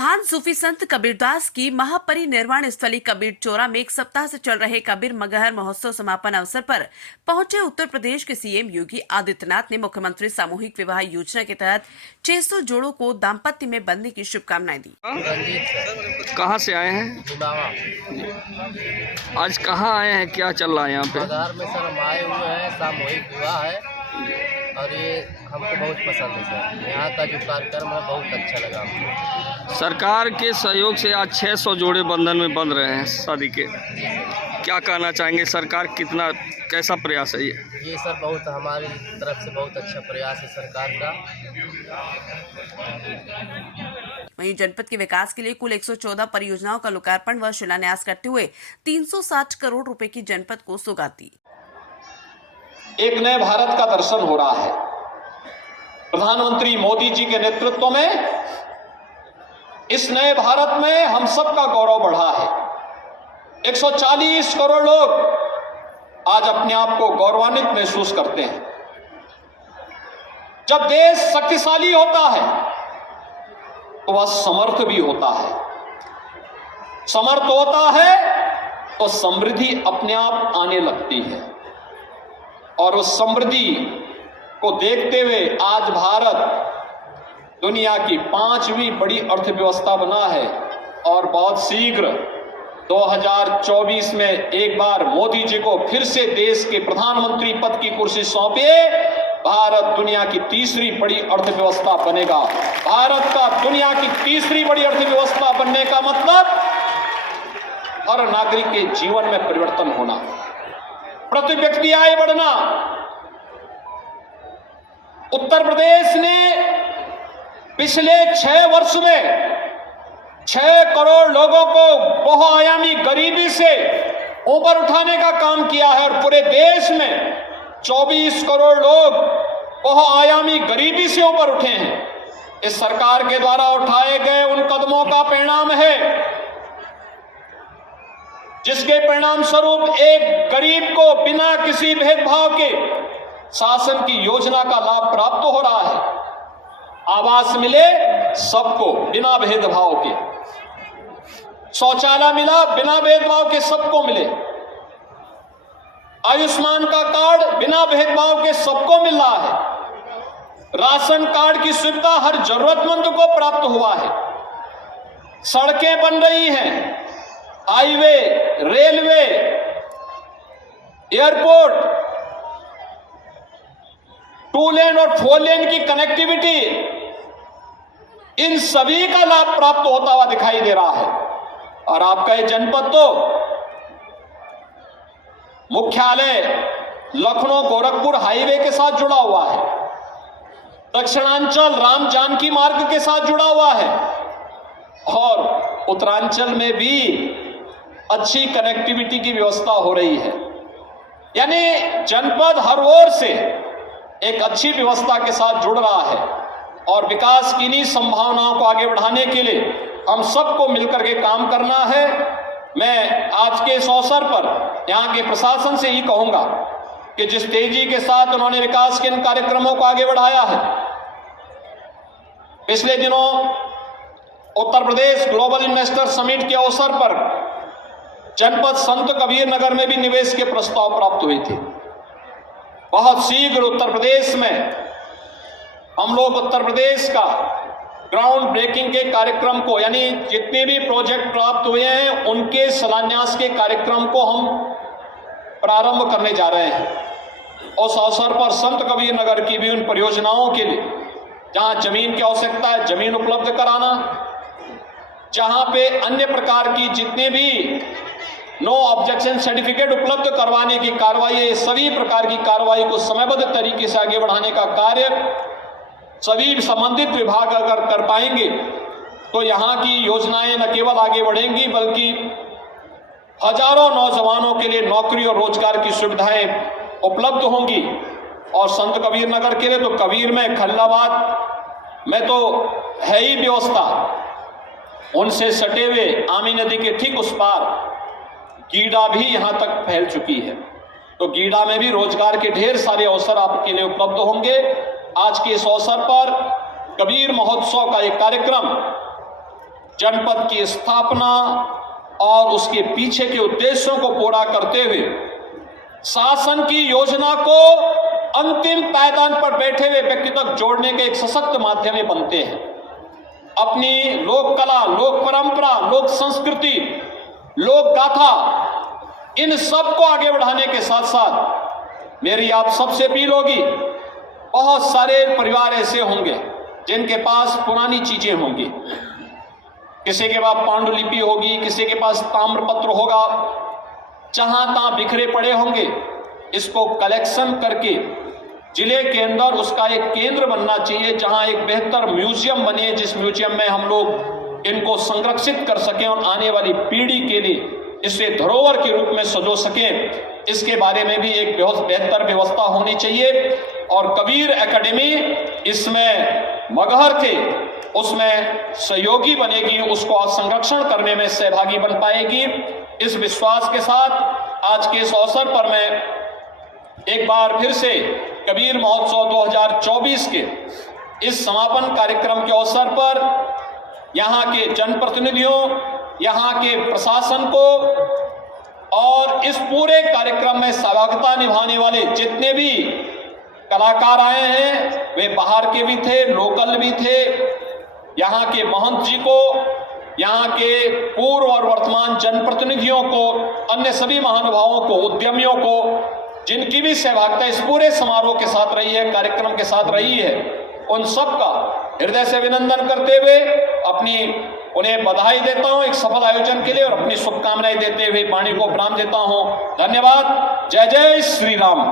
महान सूफी संत कबीरदास की महापरिनिर्वाण स्थली कबीर चौरा में एक सप्ताह से चल रहे कबीर मगहर महोत्सव समापन अवसर पर पहुंचे उत्तर प्रदेश के सीएम योगी आदित्यनाथ ने मुख्यमंत्री सामूहिक विवाह योजना के तहत 600 जोड़ों को दाम्पत्य में बंधने की शुभकामनाएं दी। कहाँ से आए हैं? आज कहाँ आए हैं, क्या चल रहा है यहाँ पे? मगहर में सर हम आए हुए हैं, सामूहिक विवाह है और ये हमको बहुत पसंद है सर। यहाँ का जो कार्यक्रम है बहुत अच्छा लगा हमको। सरकार के सहयोग से आज 600 जोड़े बंधन में बंध रहे हैं शादी के। क्या कहना चाहेंगे, सरकार कितना कैसा प्रयास है ये सर बहुत हमारी तरफ से बहुत अच्छा प्रयास है सरकार का। वहीं जनपद के विकास के लिए कुल 114 परियोजनाओं का लोकार्पण व शिलान्यास करते हुए 360 करोड़ रुपए की जनपद को सौगात दी। एक नए भारत का दर्शन हो रहा है। प्रधानमंत्री मोदी जी के नेतृत्व में इस नए भारत में हम सबका गौरव बढ़ा है। 140 करोड़ लोग आज अपने आप को गौरवान्वित महसूस करते हैं। जब देश शक्तिशाली होता है तो वह समर्थ भी होता है। समर्थ होता है तो समृद्धि अपने आप आने लगती है और उस समृद्धि को देखते हुए आज भारत दुनिया की 5वीं बड़ी अर्थव्यवस्था बना है और बहुत शीघ्र 2024 में एक बार मोदी जी को फिर से देश के प्रधानमंत्री पद की कुर्सी सौंपे, भारत दुनिया की 3री बड़ी अर्थव्यवस्था बनेगा। भारत का दुनिया की 3री बड़ी अर्थव्यवस्था बनने का मतलब हर नागरिक के जीवन में परिवर्तन होना, प्रति व्यक्ति आय बढ़ना। उत्तर प्रदेश ने पिछले 6 वर्ष में 6 करोड़ लोगों को बहुआयामी गरीबी से ऊपर उठाने का काम किया है और पूरे देश में 24 करोड़ लोग बहुआयामी गरीबी से ऊपर उठे हैं। इस सरकार के द्वारा उठाए गए उन कदमों का परिणाम है जिसके परिणाम स्वरूप एक गरीब को बिना किसी भेदभाव के शासन की योजना का लाभ प्राप्त हो रहा है। आवास मिले सबको बिना भेदभाव के, शौचालय मिला बिना भेदभाव के सबको मिले, आयुष्मान का कार्ड बिना भेदभाव के सबको मिल रहा है, राशन कार्ड की सुविधा हर जरूरतमंद को प्राप्त हुआ है, सड़कें बन रही हैं, हाईवे, रेलवे, एयरपोर्ट, 2 लेन और 4 लेन की कनेक्टिविटी, इन सभी का लाभ प्राप्त होता हुआ दिखाई दे रहा है। और आपका ये जनपद तो मुख्यालय लखनऊ गोरखपुर हाईवे के साथ जुड़ा हुआ है, दक्षिणांचल राम जानकी मार्ग के साथ जुड़ा हुआ है और उत्तरांचल में भी अच्छी कनेक्टिविटी की व्यवस्था हो रही है। यानी जनपद हर ओर से एक अच्छी व्यवस्था के साथ जुड़ रहा है और विकास की इन्हीं संभावनाओं को आगे बढ़ाने के लिए हम सबको मिलकर के काम करना है। मैं आज के इस अवसर पर यहाँ के प्रशासन से ही कहूंगा कि जिस तेजी के साथ उन्होंने विकास के इन कार्यक्रमों को आगे बढ़ाया है, पिछले दिनों Uttar Pradesh global investor summit के अवसर पर जनपद संत कबीर नगर में भी निवेश के प्रस्ताव प्राप्त हुए थे। बहुत शीघ्र उत्तर प्रदेश में हम लोग उत्तर प्रदेश का ग्राउंड ब्रेकिंग के कार्यक्रम को, यानी जितने भी प्रोजेक्ट प्राप्त हुए हैं उनके शिलान्यास के कार्यक्रम को हम प्रारंभ करने जा रहे हैं। उस अवसर पर संत कबीर नगर की भी उन परियोजनाओं के लिए जहां जमीन की आवश्यकता है जमीन उपलब्ध कराना, जहां पे अन्य प्रकार की जितने भी नो ऑब्जेक्शन सर्टिफिकेट उपलब्ध करवाने की कार्रवाई, सभी प्रकार की कार्रवाई को समयबद्ध तरीके से आगे बढ़ाने का कार्य सभी संबंधित विभाग अगर कर पाएंगे तो यहाँ की योजनाएं न केवल आगे बढ़ेंगी बल्कि हजारों नौजवानों के लिए नौकरी और रोजगार की सुविधाएं उपलब्ध होंगी। और संत कबीर नगर के लिए तो कबीर में खल्लाबाद में तो है ही व्यवस्था, उनसे सटे हुए आमी नदी के ठीक उस पार गीडा भी यहाँ तक फैल चुकी है, तो गीडा में भी रोजगार के ढेर सारे अवसर आपके लिए उपलब्ध होंगे। आज के इस अवसर पर कबीर महोत्सव का एक कार्यक्रम जनपद की स्थापना और उसके पीछे के उद्देश्यों को पूरा करते हुए शासन की योजना को अंतिम पायदान पर बैठे हुए व्यक्ति तक जोड़ने के एक सशक्त माध्यम में बनते हैं। अपनी लोक कला, लोक परंपरा, लोक संस्कृति, लोक गाथा, इन सब को आगे बढ़ाने के साथ साथ मेरी आप सबसे अपील होगी, बहुत सारे परिवार ऐसे होंगे जिनके पास पुरानी चीजें होंगी, किसी के पास पांडुलिपि होगी, किसी के पास ताम्रपत्र होगा, जहां तहां बिखरे पड़े होंगे। इसको कलेक्शन करके जिले के अंदर उसका एक केंद्र बनना चाहिए, जहां एक बेहतर म्यूजियम बने, जिस म्यूजियम में हम लोग इनको संरक्षित कर सकें और आने वाली पीढ़ी के लिए इसे धरोहर के रूप में सजो सकें। इसके बारे में भी एक बहुत बेहतर व्यवस्था होनी चाहिए। और कबीर एकेडमी इसमें मगहर के उसमें सहयोगी बनेगी, उसको संरक्षण करने में सहभागी बन पाएगी। इस विश्वास के साथ आज के इस अवसर पर मैं एक बार फिर से कबीर महोत्सव 2024 के इस समापन कार्यक्रम के अवसर पर यहाँ के जनप्रतिनिधियों, यहाँ के प्रशासन को और इस पूरे कार्यक्रम में सहभागिता निभाने वाले जितने भी कलाकार आए हैं, वे बाहर के भी थे, लोकल भी थे, यहाँ के महंत जी को, यहाँ के पूर्व और वर्तमान जनप्रतिनिधियों को, अन्य सभी महानुभावों को, उद्यमियों को, जिनकी भी सहभागिता इस पूरे समारोह के साथ रही है, कार्यक्रम के साथ रही है, उन सब का हृदय से अभिनंदन करते हुए उन्हें बधाई देता हूं एक सफल आयोजन के लिए और अपनी शुभकामनाएं देते हुए वाणी को विराम देता हूं। धन्यवाद। जय जय श्री राम।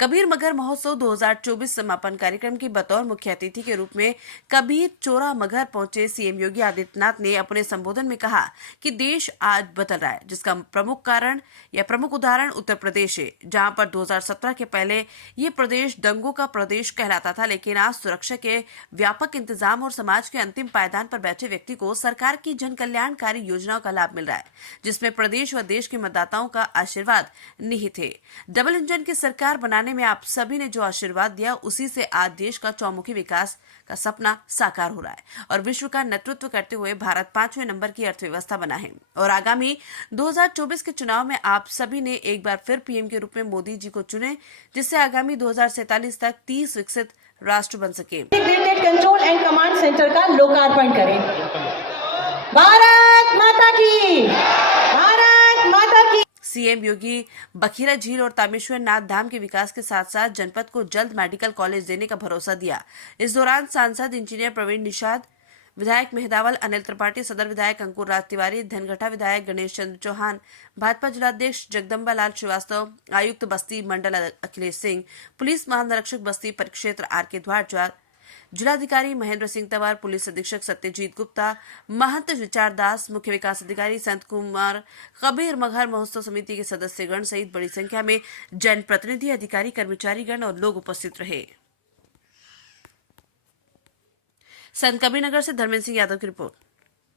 कबीर मगहर महोत्सव 2024 समापन कार्यक्रम की बतौर मुख्य अतिथि के रूप में कबीर चोरा मगहर पहुंचे सीएम योगी आदित्यनाथ ने अपने संबोधन में कहा कि देश आज बदल रहा है, जिसका प्रमुख उदाहरण उत्तर प्रदेश है, जहां पर 2017 के पहले ये प्रदेश दंगों का प्रदेश कहलाता था, लेकिन आज सुरक्षा के व्यापक इंतजाम और समाज के अंतिम पायदान पर बैठे व्यक्ति को सरकार की जन कल्याणकारी योजनाओं का लाभ मिल रहा है, जिसमें प्रदेश व देश के मतदाताओं का आशीर्वाद निहित है। डबल इंजन की सरकार बनाने में आप सभी ने जो आशीर्वाद दिया, उसी से आज देश का चौमुखी विकास का सपना साकार हो रहा है और विश्व का नेतृत्व करते हुए भारत 5वें नंबर की अर्थव्यवस्था बना है। और आगामी 2024 के चुनाव में आप सभी ने एक बार फिर पीएम के रूप में मोदी जी को चुने, जिससे आगामी 2047 तक 30 विकसित राष्ट्र बन सके। Integrated control and command centre का लोकार्पण करें। भारत माता की, भारत माता की। सीएम योगी बखीरा झील और तामेश्वर नाथ धाम के विकास के साथ साथ जनपद को जल्द मेडिकल कॉलेज देने का भरोसा दिया। इस दौरान सांसद इंजीनियर प्रवीण निषाद, विधायक मेहदावल अनिल त्रिपाठी, सदर विधायक अंकुर राज तिवारी, धनघटा विधायक गणेश चंद्र चौहान, भाजपा जिलाध्यक्ष जगदम्बा लाल श्रीवास्तव, आयुक्त बस्ती मंडल अखिलेश सिंह, पुलिस महानिरीक्षक बस्ती परिक्षेत्र आर.के. द्वारचार, जिलाधिकारी महेंद्र सिंह तंवर, पुलिस अधीक्षक सत्यजीत गुप्ता, महंत विचार दास, मुख्य विकास अधिकारी संत कुमार, कबीर मगहर महोत्सव समिति के सदस्यगण सहित बड़ी संख्या में जनप्रतिनिधि, अधिकारी, कर्मचारीगण और लोग उपस्थित रहे। संत कबीरनगर से धर्मेंद्र सिंह यादव की रिपोर्ट।